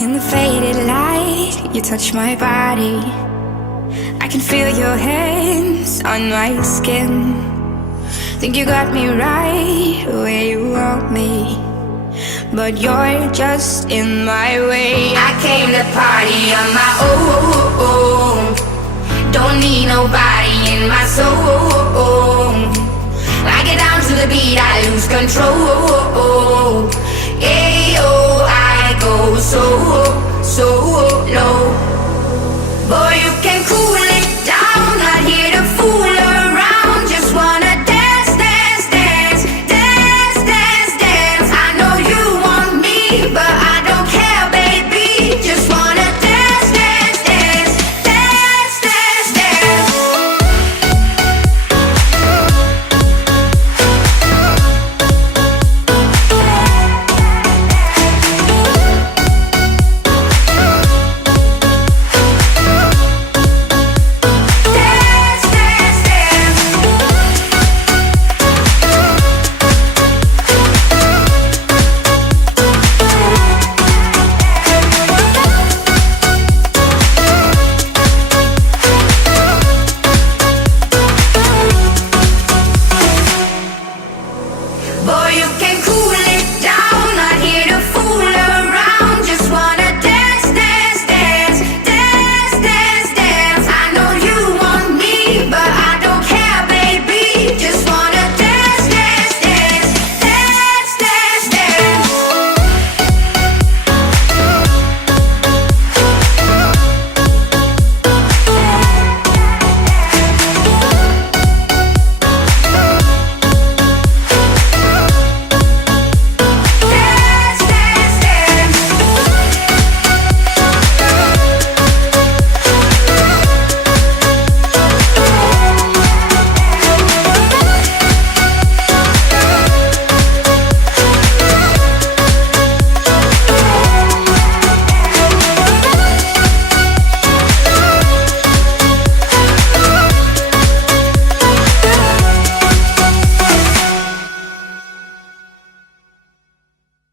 In the faded light, you touch my body. I can feel your hands on my skin. Think you got me right where you want me, but you're just in my way. I came to party on my own. Don't need nobody in my soul. I get down to the beat, I lose control. Ayo, I go so low. Boy,